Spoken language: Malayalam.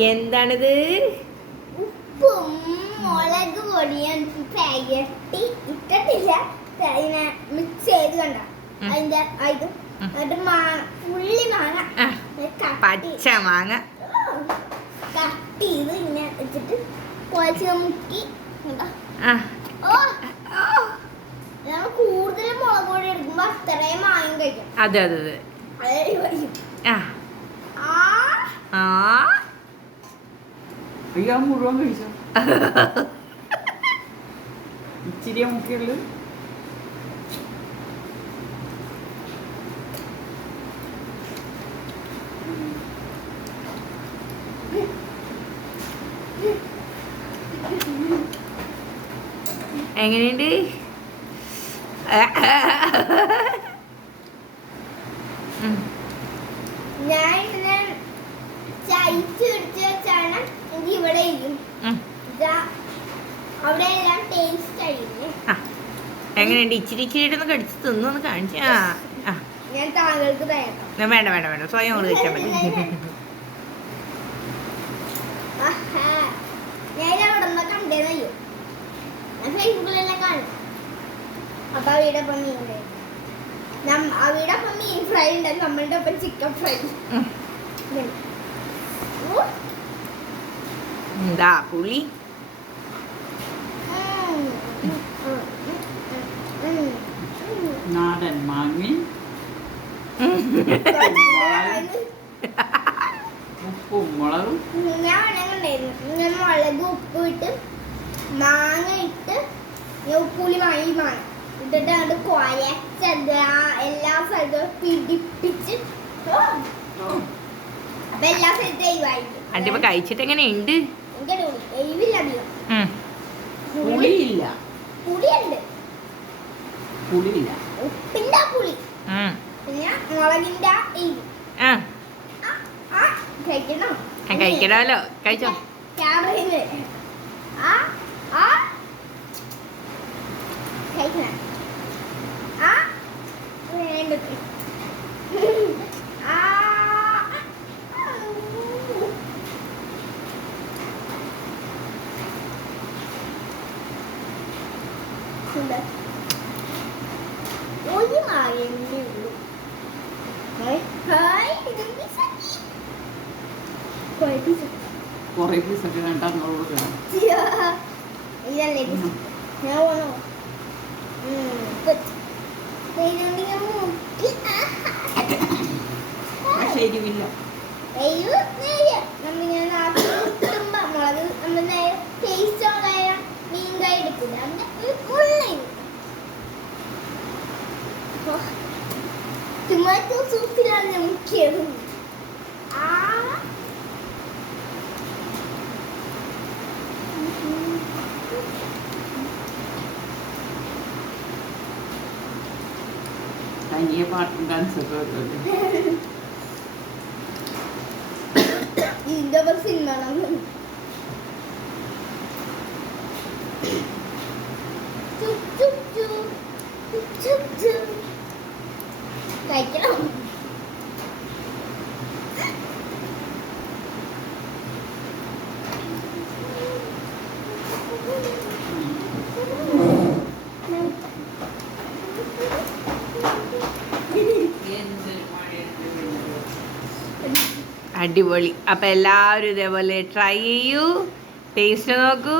എന്താണിത്? ഉപ്പും മുളക് പൊടിയും പാകട്ടി ഇട്ടിട്ടില്ല. അതിനെ മിക്സ് ചെയ്ത് കണ്ട. അതിന്റെ ഇത്. എന്നിട്ട് ഉള്ളി മാങ്ങ. പച്ച മാങ്ങ. കട്ട് ചെയ്ത് ഇങ്ങനെ വെച്ചിട്ട് കുഴച്ച് മുക്കി കണ്ടോ? ആ. ഓ നമ്മൾ കൂടുതൽ മുളക് പൊടി എടുക്കുമ്പോ അത്രയും മാങ്ങ കഴിക്കും. അതെ അതെ അതെ. ആ. ആ. അയ്യോ മുഴുവൻ കഴിച്ചു ഇച്ചിരി മുക്കിയുള്ളു എങ്ങനെയുണ്ട് ഉം. ഞാൻ ഇങ്ങനെ ചയിച്ച് പിടിച്ച് വെച്ചാണ് എനിക്ക് ഇവിടെ ഇരിക്കും ഉം. ഇതാ അവിടെ എല്ലാം ടേസ്റ്റ് ആയിരുന്നു ആ. എങ്ങനെയുണ്ട്? ഇച്ചിരി ഇച്ചിരി ഒന്ന് കടിച്ച് തിന്നൊന്ന് കാണിച്ചു. ആ ആ. ഞാൻ വേണ്ട വേണ്ട വേണ്ട. സ്വയം കൊണ്ട് കഴിച്ചാൽ മതി. അപ്പൊ അവിടെ മീൻ അവിടെ മീൻ ഫ്രൈ ഉണ്ട്. നമ്മളുടെ ഒപ്പം ചിക്കൻ ഫ്രൈ. എന്താ പുളി? നാടൻ മാങ്ങി ഉപ്പും മുളകും ഞാൻ വേണമെന്നുണ്ടായിരുന്നു ഞാൻ മുളക് ഉപ്പ് ഇട്ട് മാങ്ങ ഇട്ട് ഞാൻ പുളി വാങ്ങി മാങ്ങ ഇട്ടിട്ട് അത് കുഴച്ചത് എല്ലാ സ്ഥലത്തും പിടിപ്പിച്ച് അപ്പൊ എല്ലാ സ്ഥലത്തും എരിവായിരിക്കും അണ്ടിപ്പോ കഴിച്ചിട്ട് എങ്ങനെയുണ്ട് എനിക്ക് അടിപൊളി എരിവില്ല അധികം പുളിയില്ല പുളിയുണ്ട് പുളിയില്ല ഉപ്പിന്റെ ആ പുളി ഉം. പിന്നെ മുളകിന്റെ ആ എരിവ് ആ ആ, ആ, കഴിക്കണോ ഞാൻ കഴിക്കണമല്ലോ കഴിച്ചോ ക്യാമറയിൽ ആ ആ കഴിക്കണ ആ വേണ്ടത് ആ ഉണ്ട്. ഒരു മായേ ഉള്ളൂ Mas é eu sou filha um queijo. Ah. Sen niye partiden sefer öyle? İnde basayım ben ama. Tut tut tut. Tut tut tut. കഴിക്കണം. അടിപൊളി. അപ്പൊ എല്ലാവരും ഇതേപോലെ ട്രൈ ചെയ്യൂ. ടേസ്റ്റ് നോക്കൂ.